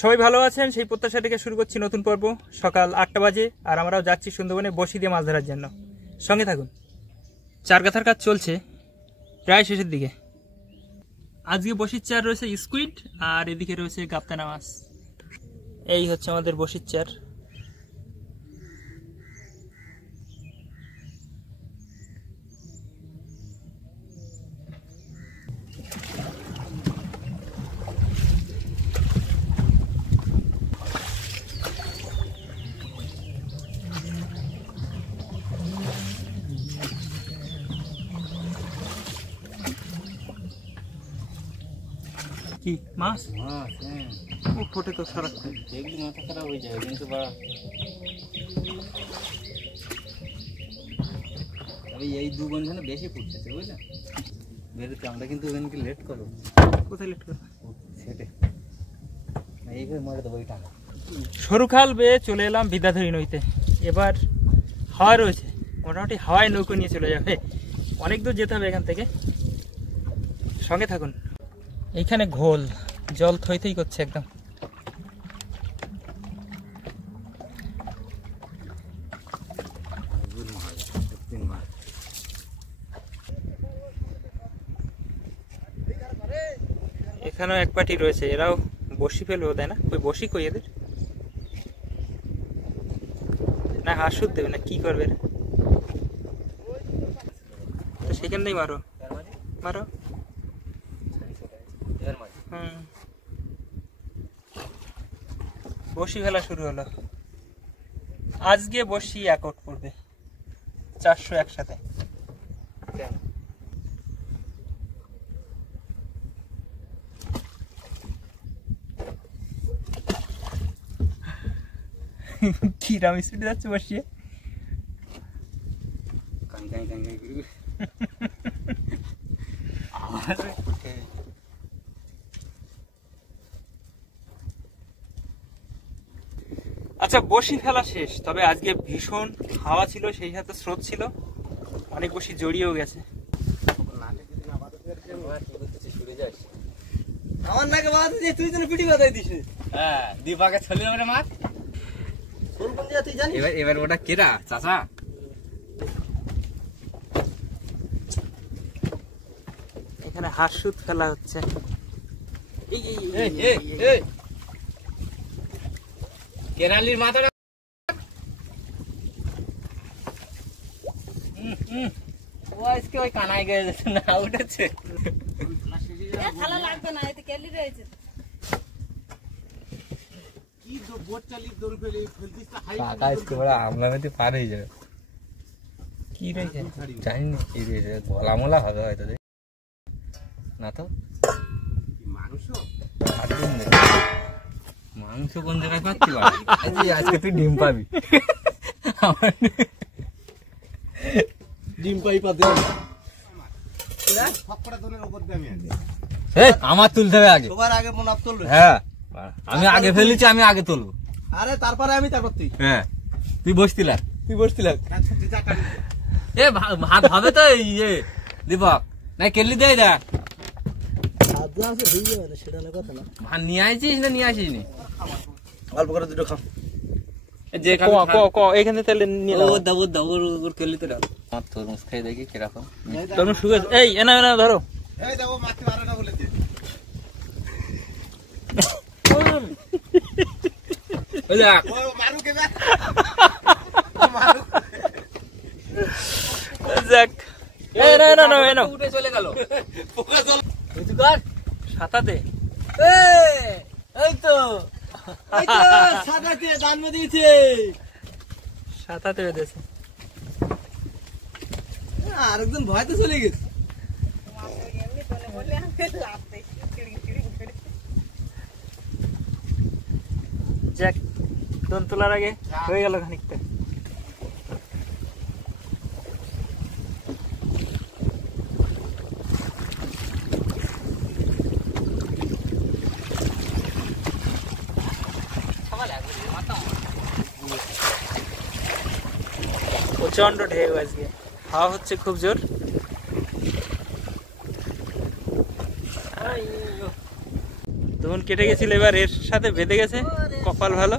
সবাই ভালো আছেন সেই প্রত্যাশা থেকে শুরু করছি নতুন পর্ব। সকাল 8টা বাজে আর আমরাও যাচ্ছি সুন্দরবনে বসি দিয়ে মাছ ধরার জন্য। সঙ্গে থাকুন। চার গাথার কাজ চলছে প্রায় শেষের দিকে। আজকে বসির চার রয়েছে স্কুইড আর এদিকে রয়েছে গাপ্তানা মাছ। এই হচ্ছে আমাদের বসির চার। কি মাছ? মাছ ও ফোটে তো সারাক্ষণ, দেখলি মাথা খারাপ হয়ে যায় কিন্তু এই দু বন্ধনে বেশি ফুটতেছে বুঝলে বেরোতে। আমরা কিন্তু ওখানকে লেট করবো। কোথায় লেট করবো? সেটে এইভাবে মারে দেবো। ওইটা সরু খাল বেয়ে চলে এলাম বিদ্যাধরী নদীতে। এবার হাওয়া রয়েছে, মোটামুটি হাওয়ায় নৌকো নিয়ে চলে যাবে। অনেক দূর যেতে হবে এখান থেকে, সঙ্গে থাকুন। এইখানে ঘোল, জল থই থই করছে একদম। এখানেও এক পাটি রয়েছে, এরাও বসি ফেলবে তাই না? ওই বসি কই এদের? না হাসুদ দেবে না কি করবে? তো সেখানেই মারো মারো। বসি ফেলা শুরু হলো। আজকে বসি একট পড়বে 400 একসাথে। কি রাম স্পিডে যাচ্ছে বসিয়ে। আচ্ছা বসি ফেলা শেষ, তবে আজকে ভীষণ হাওয়া ছিল, সেই সাথে স্রোত ছিল, অনেক বসি জড়িয়েও গেছে। আমার নাকে বাদ দিয়ে তুই যেন পিটি বাদাই দিস। হ্যাঁ দীপাকে ছলি হবে মাছ। এবার ওটা কেরা চাচা? এখানে হাসুদ ফেলা হচ্ছে। কেরালির মাথাটা ও আজকে ওই কানায় গিয়ে না উঠেছে। পার হয়ে যাবে। কি রয়েছে জানি না কি রয়েছে, গলা মোলা হবে হয়তো না তো। মাংস কোন জায়গায় পাচ্ছি? আজকে তুই ডিম পাবি। ডিম পাই পাতে আমার তুলতে হবে আগে। সবার আগে মনে তুলবে। হ্যাঁ আমি আগে ফেলেছি, আমি আগে তুলবো। আরে তারপরে আমি, তারপর তুই। হ্যাঁ তুই বসতিলা, তুই বসতিলা। এ ভাত হবে তো ইয়ে দীপক না কেলি দেয় দেখ। ভাত নিয়ে আসিস না নিয়ে আসিস নি? অল্প করে দুটো খাও। এখানে তাহলে কেলিতে ডাল। আমার তরমুজ খাই দেখি কিরকম। তরমুজ শুকিয়ে এই এনা এনা ধরো। উঠে চলে গেল সাঁতাতে। এই তো সাঁতাতে জন্ম দিয়েছে। সাঁতাতে বেঁধেছে। আরেকজন ভয়তে চলে গেছে। যাক দোন তোলার আগে হয়ে গেল খানিকটা। প্রচন্ড ঢেউ আজকে, হাওয়া হচ্ছে খুব জোর। তখন কেটে গেছিল, এবার এর সাথে বেঁধে গেছে, কপাল ভালো।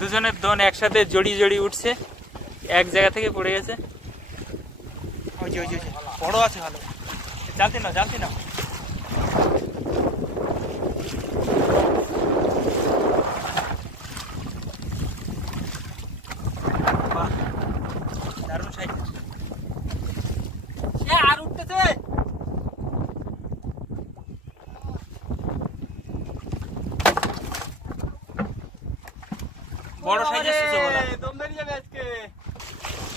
দুজনের দোন একসাথে জড়ি জড়ি উঠছে, এক জায়গা থেকে পড়ে গেছে। ওই যে বড় আছে, ভালো। জালতি না, জালতি না। দারুণ সাইজ। আর উঠতেছে। বড় সাইজের সুসো বলা, দম বেরিয়ে যাবে আজকে।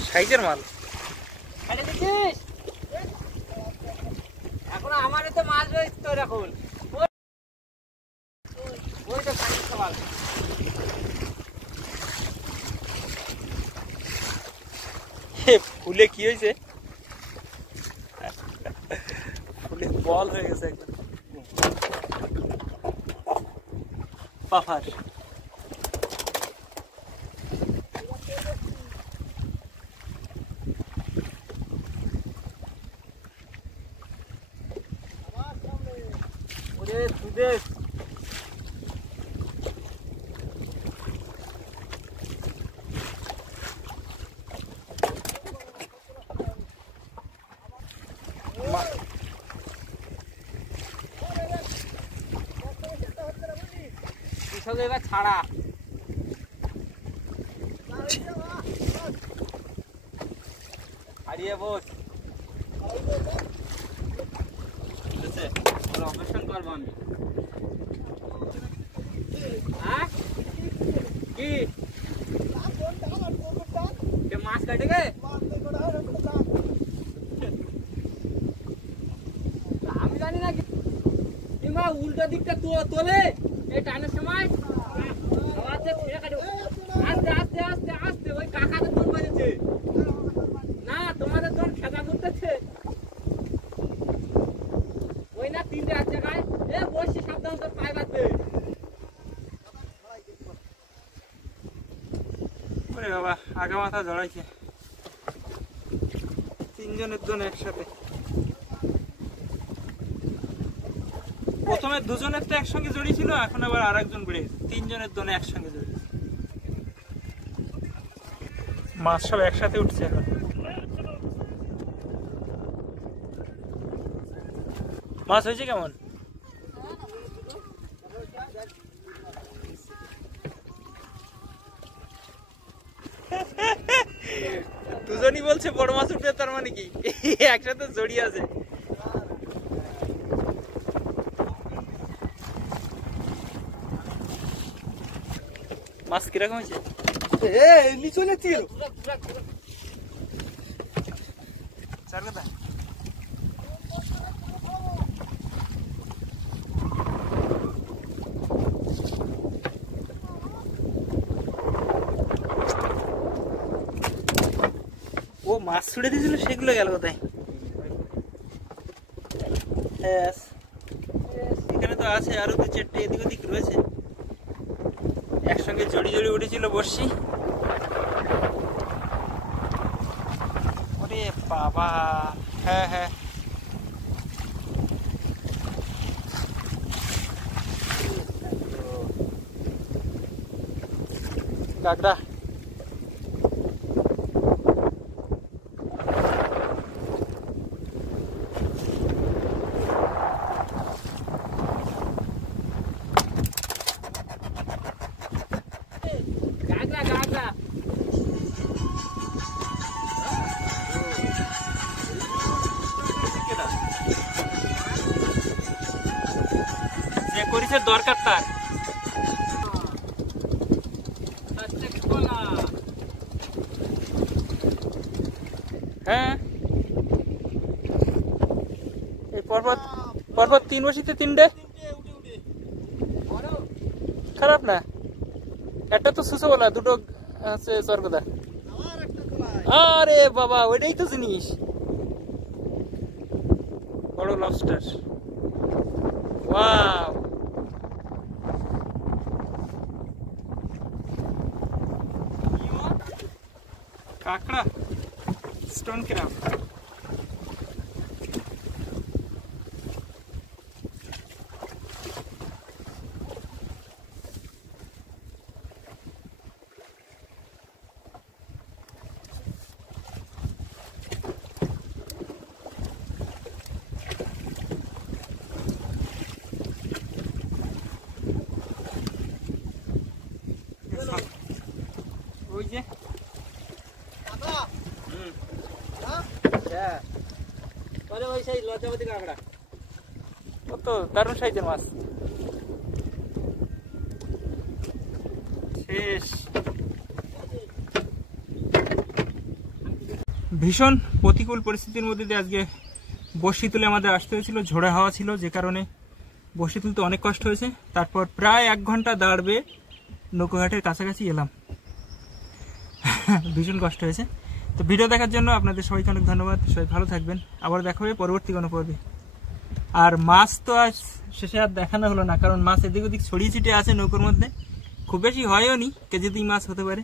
সাইজের মাল। আরে দেখিস, এখন আমারে তো মাছ রয়েছে তো এখন। ওই তো সাইজের মাল। ফুলে কি হয়েছে? ফুলে বল হয়ে গেছে একদম। পাফার। এবার ছাড়া হারিয়ে বস অপারেশন করবো আমি। কি মাছ কাটে গে? আমি জানি না কিংবা উল্টো দিকটা তোলে এই টানের সময়। আস্তে আস্তে আস্তে আস্তে, ওই কাকাদের দোন বাজেছে না, তোমাদের দোন খেলা করতেছে। ওই না তিনটে এক জায়গায়, এ বসছি, সাবধান, তোর পায়ে বাঁধবে। ওরে বাবা, আগা মাথা জড়াইছে তিনজনের দোন একসাথে। প্রথমে দুজনের তো একসঙ্গে জড়িয়েছিল, এখন আবার আর একজন বেড়ে তিনজনের দোনে একসঙ্গে জড়িয়েছে। মাছ সব একসাথে উঠছে এখন। মাছ হয়েছে কেমন? দুজনই বলছে বড় মাছ উঠবে, তার মানে কি একসাথে জড়িয়ে আছে। মাছ কিরকম হয়েছে? নিচনে ছিল চার কথা। ও মাছ ছুড়ে দিয়েছিল, সেগুলো গেল কোথায়? এখানে তো আছে আরো দু চারটে, এদিক ওদিক রয়েছে। একসঙ্গে জড়ি জড়ি উঠেছিল বর্ষি। ওরে বাবা, হ্যাঁ হ্যাঁ, কাকড়া। করেছে দরকার তার। হ্যাঁ, দেখো 3 বসিতে 3টে খারাপ না, একটা তো সুসো বলা, দুটো আছে চরকদা। আরে বাবা ওইটাই তো জিনিস, বড় লবস্টার। ওয়াও, কাঁকড়া, স্টোন ক্র্যাব। ওই যে ওই সেই লজ্জাবতী কাঁকড়া, কত দারুণ সাইজের মাছ। শেষ। ভীষণ প্রতিকূল পরিস্থিতির মধ্যে দিয়ে আজকে বড়শি তুলে আমাদের আসতে হয়েছিল, ঝোড়ো হাওয়া ছিল যে কারণে বড়শি তুলতে অনেক কষ্ট হয়েছে। তারপর প্রায় 1 ঘন্টা দাঁড়বে নৌকাঘাটের কাছাকাছি এলাম, ভীষণ কষ্ট হয়েছে। তো ভিডিও দেখার জন্য আপনাদের সবাইকে অনেক ধন্যবাদ, সবাই ভালো থাকবেন, আবার দেখা হবে পরবর্তী কোনো পর্বে। আর মাছ তো আজ শেষে আর দেখানো হলো না, কারণ মাছ এদিক ওদিক ছড়িয়ে ছিটিয়ে আছে নৌকোর মধ্যে, খুব বেশি হয়ও নি, কেজি 2 মাছ হতে পারে।